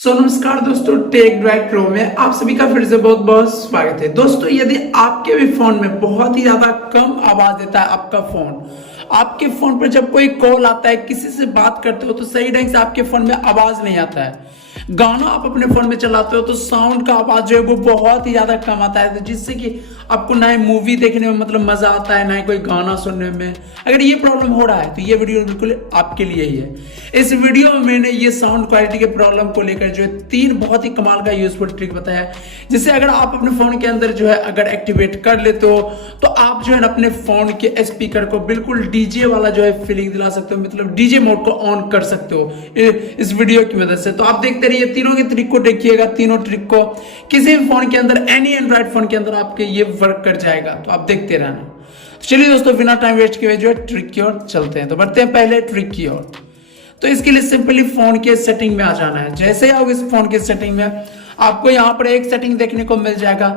नमस्कार दोस्तों, take drive pro में आप सभी का फिर से बहुत बहुत स्वागत है। दोस्तों, यदि आपके भी फोन में बहुत ही ज्यादा कम आवाज देता है आपका फोन, आपके फोन पर जब कोई कॉल आता है, किसी से बात करते हो तो सही ढंग से आपके फोन में आवाज नहीं आता है, गाना आप अपने फोन में चलाते हो तो साउंड का आवाज जो है वो बहुत ही ज्यादा कम आता है, तो जिससे कि आपको ना ही मूवी देखने में मतलब मजा आता है, ना ही कोई गाना सुनने में। अगर ये प्रॉब्लम हो रहा है तो ये वीडियो बिल्कुल आपके लिए ही है। इस वीडियो में मैंने ये साउंड क्वालिटी के प्रॉब्लम को लेकर जो है 3 बहुत ही कमाल का यूजफुल ट्रिक बताया है, जिससे अगर आप अपने फोन के अंदर जो है अगर एक्टिवेट कर लेते हो तो आप जो है अपने फोन के स्पीकर को बिल्कुल डीजे वाला जो है फीलिंग दिला सकते हो, मतलब डीजे मोड को ऑन कर सकते हो इस वीडियो की मदद से। तो आप देखते रहिए, तीनों के ट्रिक को देखिएगा। तीनों ट्रिक को किसी भी फोन के अंदर, एनी एंड्रॉइड फोन के अंदर आपके ये वर्क कर जाएगा, तो आप देखते रहना। चलिए दोस्तों, बिना टाइम वेस्ट किए जो है ट्रिक की ओर चलते हैं। तो बढ़ते हैं पहले ट्रिक की ओर। तो इसके लिए सिंपली फोन के सेटिंग में आ जाना है। जैसे ही आओगे इस फोन के सेटिंग में, आपको यहाँ पर एक सेटिंग देखने को मिल जाएगा,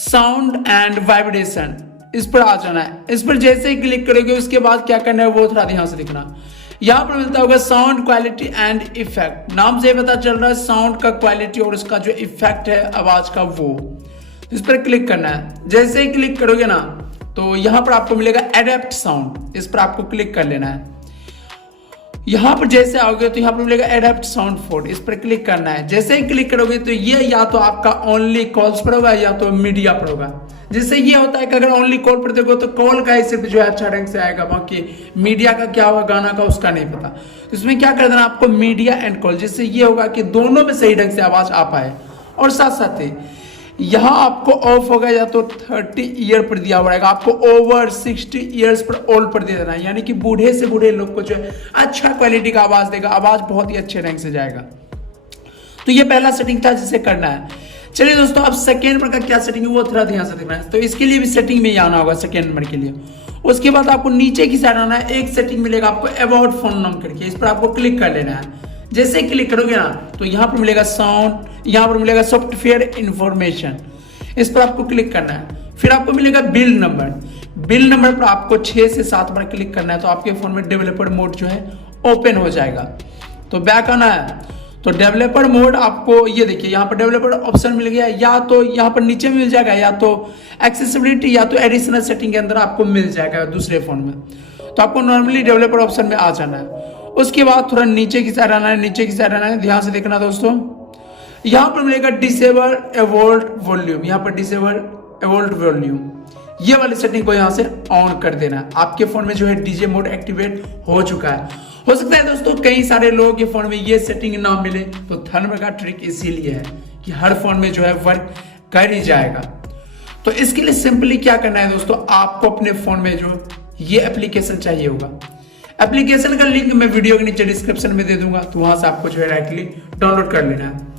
साउंड एंड वाइब्रेशन। इस पर आ जाना है। इस पर जैसे ही क्लिक करोगे उसके बाद क्या करना है वो थोड़ा ध्यान से दिखना। यहाँ पर मिलता होगा साउंड क्वालिटी एंड इफेक्ट। नाम से पता चल रहा है साउंड का क्वालिटी और उसका जो इफेक्ट है आवाज का, वो इस पर क्लिक करना है। जैसे ही क्लिक करोगे ना तो यहाँ पर आपको मिलेगा एडेप्ट साउंड। इस पर आपको क्लिक कर लेना है। यहाँ पर जैसे आओगे तो यहाँ पर मिलेगा एडेप्ट साउंड फोर्ड। इस पर क्लिक करना है। जैसे ही क्लिक करोगे तो ये या तो आपका ओनली कॉल्स पर होगा या तो मीडिया पर होगा। जिससे ये होता है कि अगर ओनली कॉल पर देखो तो कॉल का ही सिर्फ जो है अच्छा ढंग से आएगा, बाकी मीडिया का क्या होगा, गाना का, उसका नहीं पता। तो इसमें क्या कर देना आपको, मीडिया एंड कॉल, जिससे ये होगा कि दोनों में सही ढंग से आवाज आ पाए। और साथ साथ ही यहाँ आपको ऑफ होगा या तो 30 ईयर पर दिया हुआ, आपको ओवर 60 ईयर्स पर ऑल पर दे देना है, यानी कि बूढ़े से बूढ़े लोग को जो है अच्छा क्वालिटी का आवाज देगा, आवाज बहुत ही अच्छे ढंग से जाएगा। तो ये पहला सेटिंग था जिसे करना है। चलिए दोस्तों, अब सेकेंड नंबर का क्या सेटिंग है वो थोड़ा ध्यान से देखना है। तो इसके लिए भी सेटिंग में ही आना होगा सेकेंड नंबर के लिए। उसके बाद आपको नीचे की साइड आना है। एक सेटिंग मिलेगा आपको अबाउट फोन नाम करके, इस पर आपको क्लिक कर लेना है। जैसे क्लिक करोगे ना तो यहाँ पर मिलेगा साउंड, यहाँ पर मिलेगा सॉफ्टवेयर इंफॉर्मेशन। इस पर आपको क्लिक करना है। फिर आपको मिलेगा बिल्ड नंबर। बिल्ड नंबर पर आपको 6 से 7 बार क्लिक करना है, तो आपके फोन में डेवलपर मोड जो है ओपन हो जाएगा। तो बैक आना है। तो डेवलपर मोड आपको ये देखिए, यहाँ पर डेवलपर ऑप्शन मिल गया, या तो यहाँ पर नीचे मिल जाएगा, या तो एक्सेसिबिलिटी या तो एडिशनल सेटिंग के अंदर आपको मिल जाएगा दूसरे फोन में। तो आपको नॉर्मली डेवलपर ऑप्शन में आ जाना है। उसके बाद थोड़ा नीचे की साइड आना है। नीचे की साइड आना है, ध्यान से देखना दोस्तों। यहाँ पर मिलेगा डिसेबल एवोल्ट वॉल्यूम। यहाँ पर डिसेबल एवोल्ट वॉल्यूम, ये वाली सेटिंग को यहाँ से ऑन कर देना है। आपके फोन में जो है डीजे मोड एक्टिवेट हो चुका है। हो सकता है दोस्तों कई सारे लोगों के फोन में ये सेटिंग ना मिले, तो थर्ड का ट्रिक इसीलिए है कि हर फोन में जो है वर्क कर ही जाएगा। तो इसके लिए सिंपली क्या करना है दोस्तों, आपको अपने फोन में जो ये एप्लीकेशन चाहिए होगा। एप्लीकेशन का लिंक मैं वीडियो के नीचे डिस्क्रिप्शन में दे दूंगा, तो वहां से आपको जो है डायरेक्टली डाउनलोड कर लेना है।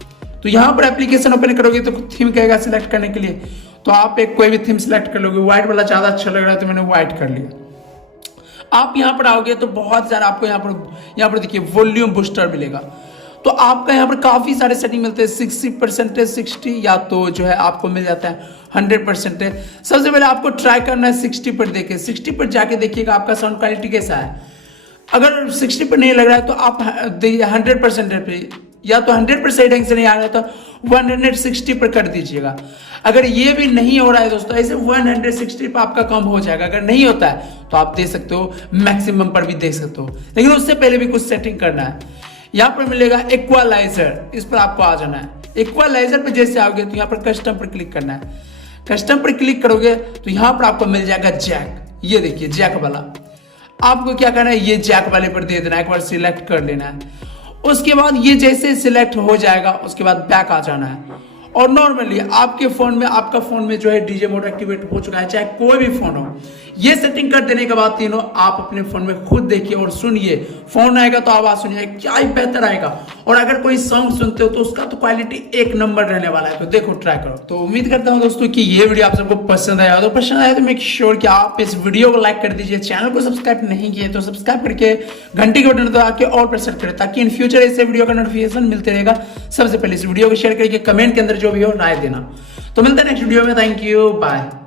तो यहाँ पर एप्लीकेशन ओपन करोगे तो थीम कहेगा सिलेक्ट करने के लिए, तो आप एक कोई भी थीम सिलेक्ट कर लोगे। व्हाइट वाला ज्यादा अच्छा लग रहा है तो मैंने व्हाइट कर लिया। आप यहाँ पर आओगे तो बहुत सारा आपको यहाँ पर देखिए वॉल्यूम बूस्टर मिलेगा। तो आपका यहाँ पर काफी सारे सेटिंग मिलते हैं, 60%, 60, या तो जो है आपको मिल जाता है 100%। सबसे पहले आपको ट्राई करना है 60 पर देखे। 60 पर जाके देखिएगा आपका साउंड क्वालिटी कैसा है। अगर 60 पर नहीं लग रहा है तो आप 100% पे, या तो 100% सही ढंग से नहीं आ रहा है तो 160 पर कर दीजिएगा। अगर ये भी नहीं हो रहा है दोस्तों, ऐसे 160 पर आपका काम हो जाएगा। अगर नहीं होता है तो आप दे सकते हो मैक्सिमम पर भी दे सकते हो, लेकिन उससे पहले भी कुछ सेटिंग करना है। यहाँ पर मिलेगा इक्वलाइजर, इस पर आपको आ जाना है। इक्वलाइजर पर जैसे आओगे तो यहाँ पर कस्टम पर क्लिक करना है। कस्टम पर क्लिक करोगे तो यहाँ पर आपको मिल जाएगा जैक। ये देखिए जैक वाला, आपको क्या करना है, ये जैक वाले पर दे देना है, एक बार सिलेक्ट कर लेना है। उसके बाद ये जैसे सिलेक्ट हो जाएगा उसके बाद बैक आ जाना है। और नॉर्मली आपके फोन में, आपका फोन में जो है डीजे मोड एक्टिवेट हो चुका है, चाहे कोई भी फोन हो। ये सेटिंग कर देने के बाद तीनों आप अपने फोन में खुद देखिए और सुनिए। फोन आएगा तो आवाज सुनिए, क्या ही बेहतर आएगा। और अगर कोई सॉन्ग सुनते हो तो उसका तो क्वालिटी एक नंबर रहने वाला है। तो देखो, ट्राई करो। तो उम्मीद करता हूं दोस्तों कि ये वीडियो आप सबको पसंद आया। तो पसंद आया तो मेक श्योर कि आप इस वीडियो को लाइक कर दीजिए। चैनल को सब्सक्राइब नहीं किए तो सब्सक्राइब करके घंटी के बटन दबा के ऑल पर सेट करें, ताकि इन फ्यूचर ऐसे वीडियो का नोटिफिकेशन मिलते रहेगा। सबसे पहले इस वीडियो को शेयर करके कमेंट के अंदर जो भी हो राय देना। तो मिलते हैं नेक्स्ट वीडियो में। Thank you, bye.